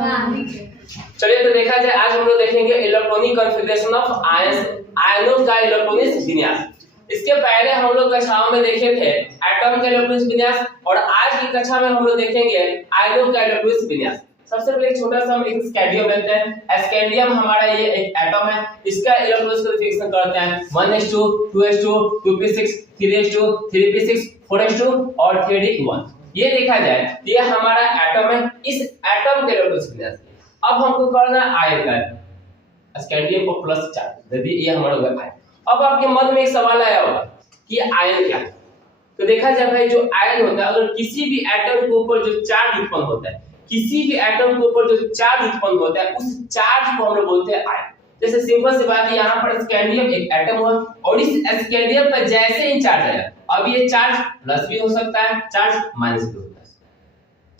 चलिए तो देखा जाए, आज हम लोग देखेंगे इलेक्ट्रॉनिक कॉन्फ़िगरेशन ऑफ आयनों का इलेक्ट्रॉनिक विन्यास। इसके पहले हम लोग कक्षाओं में देखे थे एटम का इलेक्ट्रॉनिक विन्यास, और आज की कक्षा में हम लोग देखेंगे आयनों का इलेक्ट्रॉनिक विन्यास। सबसे पहले छोटा सा हम एक स्कैंडियम लेते हैं। स्कैंडियम हमारा ये एक एटम है, इसका इलेक्ट्रॉनिक कॉन्फ़िगरेशन करते हैं 1s2 2s2 2p6 3s2 3p6 4s2 और 3d1। ये देखा जाए तो ये हमारा एटम है, इस एटम के इलेक्ट्रॉनिक विन्यास। अब हमको करना है आयन का, स्कैंडियम को प्लस चार्ज, यदि ये हमारा होगा आयन। अब आपके मन में एक सवाल आया होगा कि आयन क्या है। तो देखा जाए भाई, जो आयन होता है, अगर किसी भी एटम के ऊपर जो चार्ज उत्पन्न होता है, किसी भी एटम के ऊपर जो चार्ज उत्पन्न होता है, उस चार्ज को हम लोग बोलते हैं आयन। जैसे सिंपल सी बात है, यहाँ पर स्कैंडियम एक एटम हुआ और इस स्कैंडियम पर जैसे ही चार्ज आया, अब ये चार्ज प्लस भी हो सकता है, चार्ज माइनस भी हो सकता है।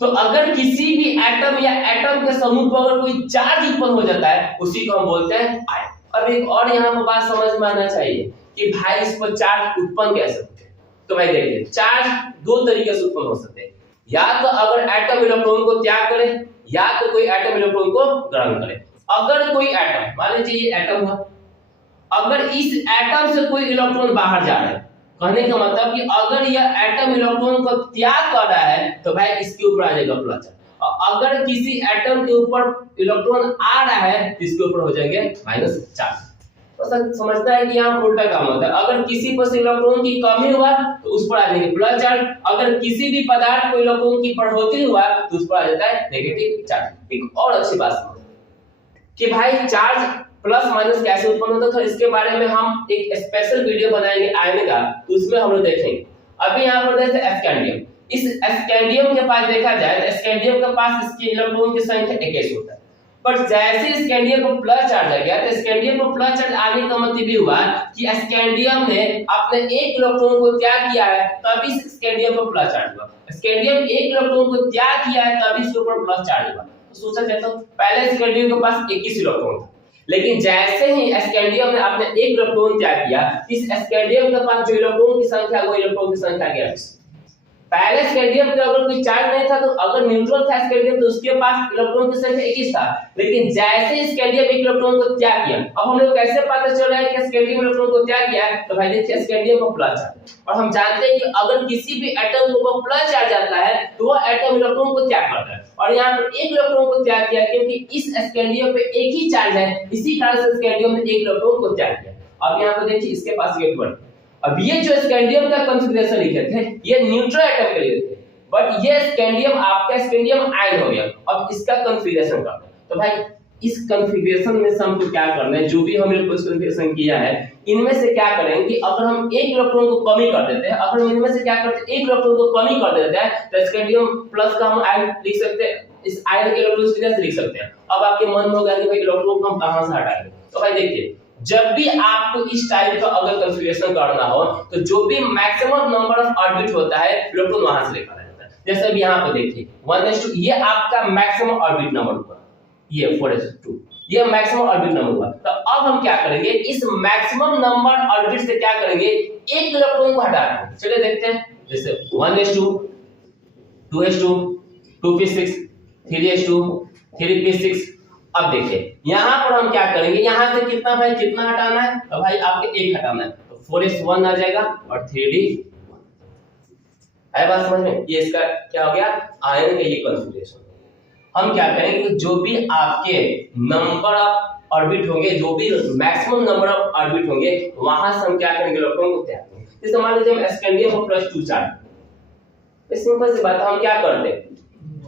तो अगर किसी भी एटम या एटम के समूह पर अगर कोई चार्ज उत्पन्न हो जाता है, उसी को हम बोलते हैं आयन। अब एक और यहाँ पर बात समझ में आना चाहिए कि भाई इस पर चार्ज उत्पन्न कैसे होते हैं। तो भाई देखिए, चार्ज दो तरीके से उत्पन्न हो सकते हैं, या तो अगर एटम इलेक्ट्रॉन को त्याग करे, या तो कोई एटम इलेक्ट्रॉन को ग्रहण करे। अगर कोई एटम, मान लीजिए ये एटम हुआ, अगर इस एटम से कोई इलेक्ट्रॉन बाहर जा रहा है, कहने का मतलब कि अगर यह एटम इलेक्ट्रॉन को त्याग कर रहा है तो भाई इसके ऊपर आ जाएगा प्लस चार्ज, और अगर किसी एटम के ऊपर इलेक्ट्रॉन आ रहा है तो इसके ऊपर हो जाएंगे माइनस चार्ज। तो सब समझता है कि यहाँ उल्टा काम होता है, अगर किसी पर इलेक्ट्रॉन की कमी हुआ तो उस पर आ जाएंगे प्लस चार्ज, अगर किसी भी पदार्थ को इलेक्ट्रॉन की बढ़ोतरी हुआ तो उस पर आ जाता है नेगेटिव चार्ज। एक और अच्छी बात समझ कि भाई चार्ज प्लस माइनस कैसे उत्पन्न होता है, तो इसके बारे में हम एक स्पेशल वीडियो बनाएंगे आयन का, तो उसमें हम लोग देखेंगे। अभी यहाँ पर देखते हैं स्कैंडियम। इस स्कैंडियम के पास देखा जाए तो स्कैंडियम के पास इसके इलेक्ट्रॉन की संख्या 21 होता है, बट जैसे स्कैंडियम को प्लस चार्ज आ गया तो स्कैंडियम को प्लस चार्ज आने का मतलब ये हुआ कि स्कैंडियम ने अपने एक इलेक्ट्रॉन को त्याग किया है, तभी स्कैंडियम को प्लस चार्ज हुआ। स्कैंडियम एक इलेक्ट्रॉन को त्याग किया है, तभी इसके ऊपर प्लस चार्ज हुआ। तो सोचा जाए तो पहले स्कैंडियम के पास 21 इलेक्ट्रॉन था, लेकिन जैसे ही स्कैंडियम ने अपने एक इलेक्ट्रॉन त्याग किया, इस स्कैंडियम के पास जो इलेक्ट्रॉन की संख्या वो इलेक्ट्रॉन की संख्या 11। पहले स्कैंडियम पे अगर कोई चार्ज नहीं था, तो अगर न्यूट्रल था स्कैंडियम तो उसके पास इलेक्ट्रॉन की संख्या 21 था, लेकिन जैसे स्कैंडियम एक इलेक्ट्रॉन को त्याग किया, अब हम लोग कैसे पता चल रहा है कि स्कैंडियम इलेक्ट्रॉन को त्याग किया, तो भाई देखिए स्कैंडियम को प्लस चार्ज, और हम जानते हैं कि अगर किसी भी एटम को प्लस चार्ज आता है तो वो एटम इलेक्ट्रॉन को त्याग करता है, और यहाँ पर एक इलेक्ट्रॉन को त्याग किया क्योंकि इस स्कैंडियम पे एक ही चार्ज है, इसी कारण से स्कैंडियम ने एक इलेक्ट्रॉन को त्याग किया। अब यहाँ पर देखिए इसके पास ये इलेक्ट्रॉन, अब ये जो स्कैंडियम का कॉन्फ़िगरेशन लिखे थे ये न्यूट्रल एटम के लिए थे, बट ये स्कैंडियम आपका स्कैंडियम आयन हो गया। अब इसका कॉन्फ़िगरेशन करते हैं, तो भाई इस कॉन्फ़िगरेशन में से हमको क्या करना है, जो भी हमने कॉन्फ़िगरेशन किया है इनमें से क्या करेंगे कि अगर हम एक इलेक्ट्रॉन को कमी कर देते हैं, अगर हम इनमें से क्या करते हैं एक इलेक्ट्रॉन को कमी कर देते हैं, तो स्कैंडियम प्लस का हम आयन लिख सकते हैं, इस आयन के इलेक्ट्रॉन से लिख सकते हैं। अब आपके मन में होगा कि भाई इलेक्ट्रॉन को हम कहां से हटाएंगे, तो भाई देखिए जब भी आपको इस टाइप का अगर कॉन्फ़िगरेशन करना हो तो जो भी मैक्सिमम नंबर ऑफ ऑर्बिट होता है इलेक्ट्रॉन वहां से लेकर आता है। जैसे अभी यहाँ पे देखिए 1s2 ये आपका मैक्सिमम ऑर्बिट नंबर हुआ, ये 4s2 ये मैक्सिमम ऑर्बिट नंबर हुआ। तो अब हम क्या करेंगे, इस मैक्सिमम नंबर ऑर्बिट से क्या करेंगे, एक इलेक्ट्रॉन को हटा देंगे। चलिए देखते हैं, जैसे 1s2 2s2 2p6 3s2 3p6। अब देखिए यहाँ पर हम क्या करेंगे, यहाँ से कितना भाई कितना हटाना है, तो भाई आपके एक हटाना है, तो 4s1 आ जाएगा और 3d है। बात समझ में, ये इसका क्या हो गया आयन का ये कॉन्फ़िगरेशन। हम क्या करेंगे, जो भी आपके नंबर ऑफ ऑर्बिट होंगे, जो भी मैक्सिमम नंबर ऑफ ऑर्बिट होंगे, वहां से हम क्या करेंगे इलेक्ट्रॉन को त्याग देंगे। जैसे मान लीजिए हम स्कैंडियम को +2 चार्ज, इस सिंपल सी बात है, हम क्या करते हैं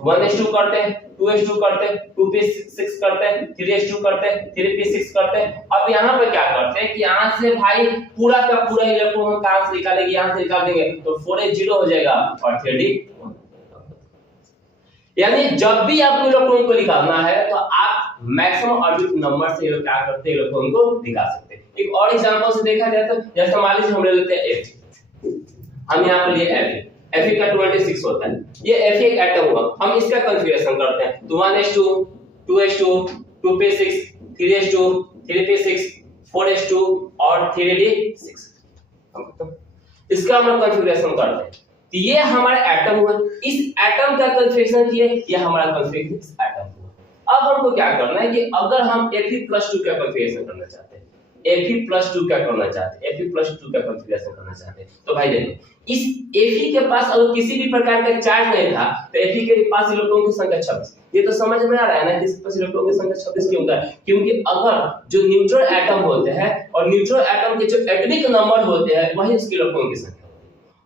1s2 करते हैं 2s2 करते हैं 2p6 करते हैं 3s2 करते हैं 3p6 करते हैं। अब यहाँ पे क्या करते हैं कि यहाँ से भाई पूरा का पूरा इलेक्ट्रॉन हम कहां से निकालेंगे, यहाँ से निकाल देंगे, तो 4s0 हो जाएगा और 3d। यानी जब भी आपको इलेक्ट्रॉन को निकालना है तो आप मैक्सिमम ऑर्बिट नंबर से क्या करते हैं इलेक्ट्रॉन को निकाल सकते हैं। एक और एग्जांपल से देखा जाए तो जैसे मान लीजिए हम ले लेते हैं F, हम यहाँ पर लिए Fe का 26 होता है, ये Fe एक एटम हुआ, हम इसका कॉन्फ़िगरेशन करते हैं, तो 1s2 2s2 2p6 3s2 3p6 4s2 और 3d6 इसका हम कॉन्फ़िगरेशन करते हैं। तो ये हमारा एटम हुआ, इस एटम का कॉन्फ़िगरेशन किए, ये हमारा कॉन्फ़िगरेशन एटम हुआ। अब हमको क्या करना है कि अगर हम Fe+2 का कॉन्फ़िगरेशन करना चाहते हैं, Fe+2 का करना चाहते हैं, Fe+2 का कॉन्फ़िगरेशन करना चाहते हैं, तो भाई देखो इस Fe के पास अगर किसी भी प्रकार का चार्ज नहीं था तो Fe के पास इलेक्ट्रॉन की संख्या 26। ये तो समझ में आ रहा है ना कि इसके पास इलेक्ट्रॉन की संख्या 26 क्यों होता है? क्योंकि अगर जो न्यूट्रल एटम होते हैं और न्यूट्रल एटम के जो एटॉमिक नंबर होते हैं वही उसके इलेक्ट्रॉन की संख्या।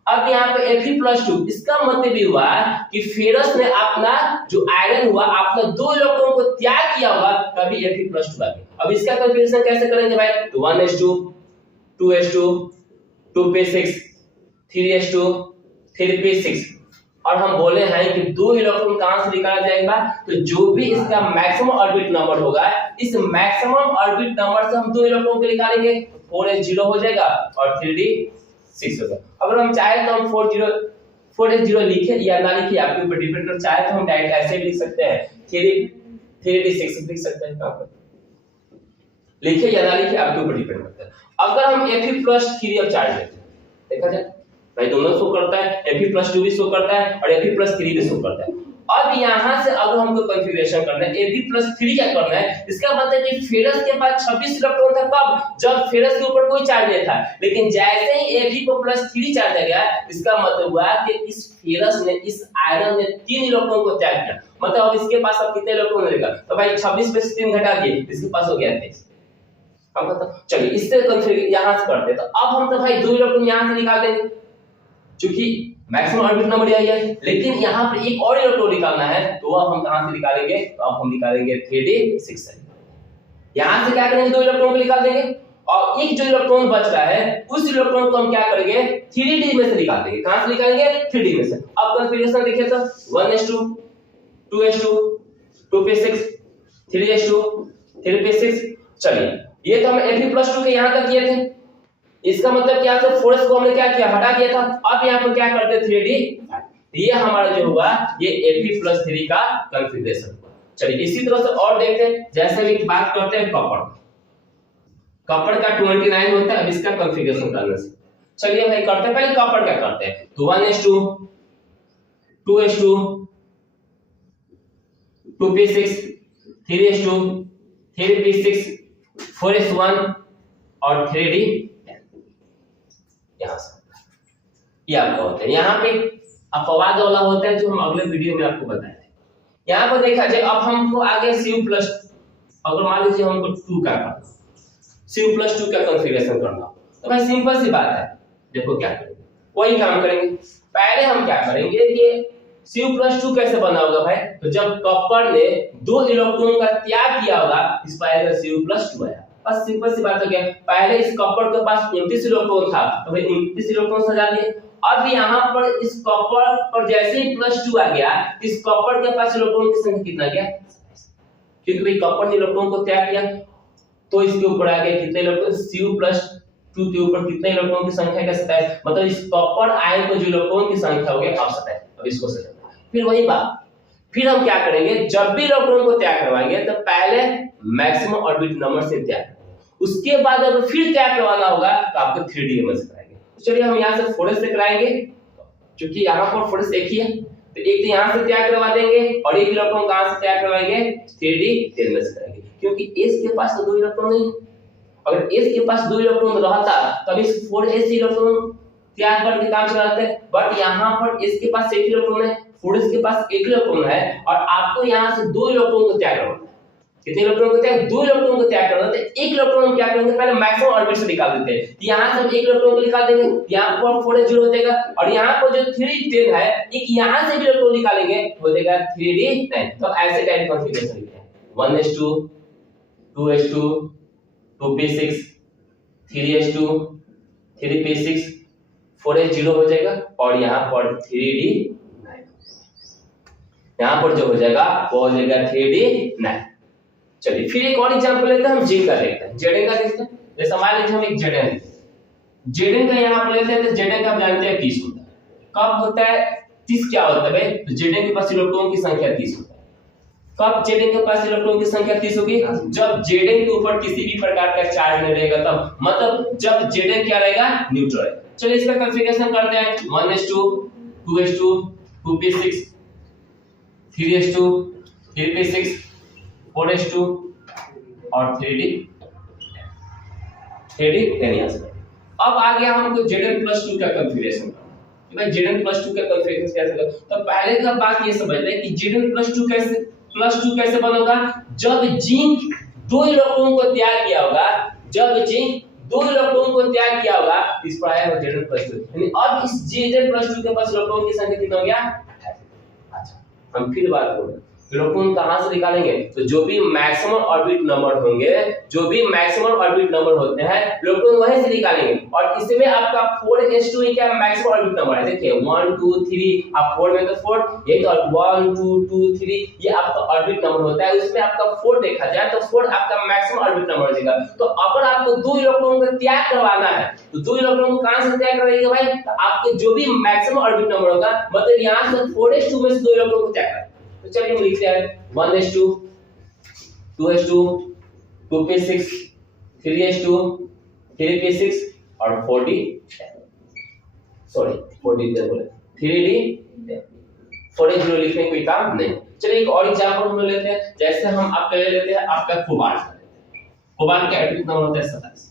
अब यहाँ पे Fe+2 इसका मतलब भी हुआ कि फेरस ने अपना जो आयरन हुआ अपना 2 इलेक्ट्रॉन को त्याग किया होगा तभी Fe+2 आ गया। अब इसका कैलकुलेशन कैसे करेंगे भाई? 1s2 2s2 2p6 3s2 3p6 और हम बोले हैं कि 2 इलेक्ट्रॉन कहां से निकाला जाएगा? तो जो भी इसका मैक्सिमम ऑर्बिट नंबर होगा इस मैक्सिमम ऑर्बिट नंबर से हम 2 इलेक्ट्रॉन को निकालेंगे। 4s0 हो जाएगा और 3d6 होगा। अगर हम चाहे तो हम 4s0 लिखे या ना लिखे आपके ऊपर डिपेंड करता है। चाहे तो हम डायरेक्ट ऐसे भी लिख सकते हैं 3d6 लिख सकते हैं। कहां पर लिखे या ना लिखे आपके ऊपर डिपेंड करता है। अगर हम Fe+3 अब चार्ज लेते हैं, देखा जाए भाई दोनों शो करता है, Fe+2 भी शो करता है और Fe+3 भी शो करता है। अब यहां से अगर हमको कॉन्फ़िगरेशन करना है Fe+3 क्या करना है, इसका मतलब कि फेरस के पास 26 इलेक्ट्रॉन था कब? जब फेरस के ऊपर कोई चार्ज नहीं था। लेकिन जैसे ही Fe+3 चार्ज आ गया इसका मतलब हुआ कि इस फेरस ने इस आयरन ने 3 इलेक्ट्रॉन को त्याग किया। मतलब अब इसके पास अब कितने इलेक्ट्रॉन रहेगा? तो भाई 26 में से 3 घटा दिए, इसके पास हो गया 23। अब मतलब चलिए इससे कॉन्फ़िगर यहां से करते हैं। तो अब हम तो भाई 2 इलेक्ट्रॉन यहां से निकाल देंगे क्योंकि मैक्सिमम ऑर्बिट नंबर यही है। लेकिन यहाँ पर एक और इलेक्ट्रॉन निकालना है तो अब हम कहां से निकालेंगे? तो अब हम निकालेंगे 3d6 से। यहां से क्या करेंगे? 2 इलेक्ट्रॉन को निकाल देंगे और एक जो इलेक्ट्रॉन बच रहा है उस इलेक्ट्रॉन को हम क्या करेंगे? 3d में से निकाल देंगे। कहां से निकालेंगे? 3d में से। अब कॉन्फ़िगरेशन देखिए तो 1s2 2s2 2p6 3s2 3p6। चलिए ये तो हम Fe+2 के यहां तक किए थे। इसका मतलब क्या है? 4s को हमने क्या किया? हटा दिया था। अब यहां पर क्या करते हैं? 3d। ये हमारा जो हुआ ये Fe+3 का कॉन्फ़िगरेशन हुआ। चलिए इसी तरह से और देखते हैं। जैसे भी बात करते हैं कॉपर, कॉपर का 29 होता है। अब इसका कॉन्फ़िगरेशन करने से चलिए भाई करते हैं। पहले कॉपर क्या करते हैं? तो 1s2 2s2 2p6 3s2 3p6 4s1 और 3d यहां से ये आपका होता है। यहाँ पे अपवाद वाला होता है जो हम अगले वीडियो में आपको बताए थे। यहाँ पर देखा जाए अब हमको आगे Cu+, अगर मान लीजिए हमको 2 का करना, Cu+2 का कॉन्फ़िगरेशन करना, तो भाई सिंपल सी बात है। देखो क्या करेंगे, वही काम करेंगे। पहले हम क्या करेंगे कि Cu+2 कैसे बना होगा भाई? तो जब कॉपर ने 2 इलेक्ट्रॉन का त्याग किया होगा इस पर Cu+2 आया। बस सिंपल सी बात हो गया। पहले इस कॉपर के पास 29 इलेक्ट्रॉन था तो भाई 29 इलेक्ट्रॉन सजा दिए। अब यहाँ पर इस कॉपर पर जैसे ही +2 आ गया इस कॉपर के पास इलेक्ट्रॉन की संख्या कितना गया? क्योंकि भाई कॉपर ने इलेक्ट्रॉन को त्याग किया तो इसके ऊपर आ गया कितने इलेक्ट्रॉन? Cu+2 के ऊपर कितने इलेक्ट्रॉन की संख्या का 27। मतलब इस कॉपर आयन को जो इलेक्ट्रॉन की संख्या हो गई अब 27। अब इसको सजा। फिर वही बात, फिर हम क्या करेंगे? जब भी इलेक्ट्रॉन को त्याग करवाएंगे तो पहले मैक्सिमम ऑर्बिट नंबर से त्याग, उसके बाद अगर फिर त्याग करवाना होगा तो आपको 3d में से कराएंगे। तो चलिए हम यहाँ से 4s से कराएंगे क्योंकि यहाँ पर 4s एक ही है। तो एक तो यहाँ से त्याग करवा देंगे और एक इलेक्ट्रॉन कहां से त्याग करवाएंगे? 3d में से कराएंगे क्योंकि s के पास तो 2 इलेक्ट्रॉन नहीं। अगर s के पास 2 इलेक्ट्रॉन रहता तब इस 4s इलेक्ट्रॉन त्याग करके काम चलाते हैं। बट यहाँ पर s के पास 1 इलेक्ट्रॉन है, 4s के पास 1 इलेक्ट्रॉन है और आपको यहाँ से 2 इलेक्ट्रॉन को त्याग करवाना है। कितने इलेक्ट्रॉन को त्याग? 2 इलेक्ट्रॉन को त्याग करना है। तो 1 इलेक्ट्रॉन हम क्या करेंगे? पहले मैक्सिमम ऑर्बिट से निकाल देते हैं। यहाँ से हम 1 इलेक्ट्रॉन को निकाल देंगे, यहाँ पर 4s0 हो जाएगा और यहाँ पर जो 3d10 है एक यहाँ से भी इलेक्ट्रॉन निकालेंगे हो जाएगा 3d9। तो ऐसे टाइप कॉन्फ़िगरेशन लिखते हैं 1s2 2s2 2p6 3s2 3p6 4s0 हो जाएगा और यहाँ पर 3d9। यहाँ पर जो हो जाएगा वो हो जाएगा 3d9। चलिए फिर एक और एग्जांपल लेते हैं। हम जिंक का देखते हैं, Zn का देखते हैं। जैसे मान लीजिए हम एक Zn का यहाँ पर लेते हैं। तो Zn का आप जानते हैं 30 होता है। कब होता है 30? क्या होता है भाई? तो Zn के पास इलेक्ट्रॉन की संख्या 30 होता है। कब Zn के पास इलेक्ट्रॉन की संख्या 30 होगी? जब Zn के ऊपर किसी भी प्रकार का चार्ज नहीं रहेगा तब, मतलब जब Zn क्या रहेगा? न्यूट्रल रहेगा। चलिए इसका कॉन्फ़िगरेशन करते हैं 1s2 2s2 2p6 3s2 3p6 4s2 और 3d 10 यहाँ से। अब आ गया हमको Zn+2 का कॉन्फ़िगरेशन कि भाई Zn+2 का कॉन्फ़िगरेशन कैसे करें। तो पहले का बात ये समझते हैं कि Zn+2 कैसे बनेगा, जब जिंक 2 इलेक्ट्रॉन को त्याग किया होगा, जब जिंक 2 इलेक्ट्रॉन को त्याग किया होगा इस पर आया Zn+2, यानी अब इस Zn+2 के पास इलेक्ट्रॉन की संख्या कितना हो गया। अच्छा, हम फिर बात करें इलेक्ट्रॉन कहां से निकालेंगे, तो जो भी मैक्सिमम ऑर्बिट नंबर होंगे, जो भी मैक्सिमम ऑर्बिट नंबर होते हैं इलेक्ट्रॉन वहीं से निकालेंगे। और इसमें आपका 4s2 ही क्या मैक्सिमम ऑर्बिट नंबर है, देखिए 1 2 3, आप 4 में तो 4, ये तो 1 2 2 3 ये आपका ऑर्बिट नंबर होता है, उसमें आपका 4 देखा जाए तो 4 आपका मैक्सिमम ऑर्बिट नंबर हो जाएगा। तो अगर आपको 2 इलेक्ट्रॉन को त्याग करवाना है तो 2 इलेक्ट्रॉन को कहां से त्याग करवाइएगा भाई, तो आपके जो भी मैक्सिमम ऑर्बिट नंबर होगा, मतलब यहां से 4s2 में से 2 इलेक्ट्रॉन को त्याग करें। तो चलिए हम लिखते हैं 1s2 2s2 2p6 3s2 3p6 और 4d सॉरी 4d दे बोले 3d 4d लिखने कोई काम नहीं। चलिए एक और एग्जांपल हम लेते हैं, जैसे हम आपका ले लेते हैं आपका कोबाल्ट का एटॉमिक नंबर होता है 27।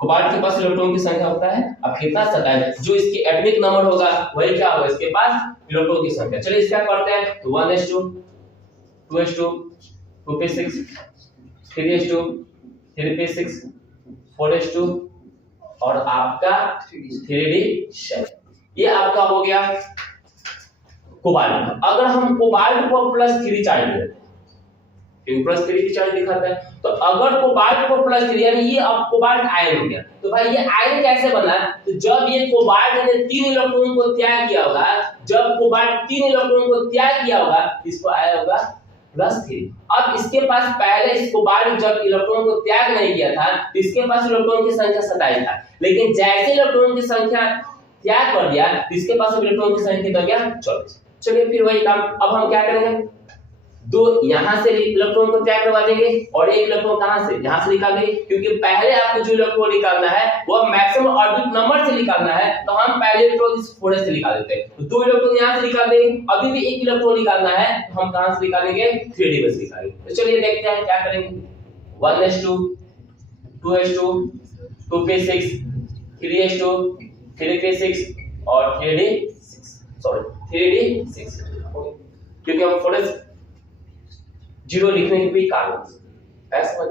कोबाल्ट के पास इलेक्ट्रॉन की संख्या होता है अब कितना 27, जो इसकी एटॉमिक नंबर होगा वही क्या होगा इसके पास इलेक्ट्रॉन की संख्या। चलिए इसका करते हैं तो 1s2 2s2 2p6 3s2 3p6 4s2 और आपका 3d7, ये आपका हो गया कोबाल्ट। अगर हम कोबाल्ट को +3 चार्ज देते हैं, +3 की चार्ज दिखाता है, तो अगर कोबाल्ट को +3 यानी ये अब कोबाल्ट आयन हो गया, तो भाई ये आयन कैसे बना, तो जब ये कोबाल्ट ने 3 इलेक्ट्रॉन को त्याग किया होगा, जब कोबाल्ट 3 इलेक्ट्रॉन को त्याग किया होगा इसको आया होगा +3। अब इसके पास पहले इस कोबाल्ट जब इलेक्ट्रॉन को त्याग नहीं किया था तो इसके पास इलेक्ट्रॉन की संख्या 27 था, लेकिन जैसे इलेक्ट्रॉन की संख्या त्याग कर दिया तो इसके पास इलेक्ट्रॉन की संख्या कितना हो गया 24। चलिए फिर वही काम, अब हम क्या करेंगे, 2 यहां से इलेक्ट्रॉन को त्याग करवा देंगे और एक इलेक्ट्रॉन कहां से यहां से निकाल देंगे, क्योंकि पहले आपको जो इलेक्ट्रॉन निकालना है वो मैक्सिमम ऑर्बिट नंबर से निकालना है, तो हम पहले इलेक्ट्रॉन इस 4s से निकाल देते हैं। तो 2 इलेक्ट्रॉन यहां से निकाल देंगे, अभी भी एक इलेक्ट्रॉन निकालना है तो हम कहां से निकालेंगे 3d में से निकालेंगे। तो चलिए देखते हैं क्या करेंगे, 1s2 2s2 2p6 3s2 3p6 और 3d6 क्योंकि हम 4s 0 लिखने की भी कारण है समझ।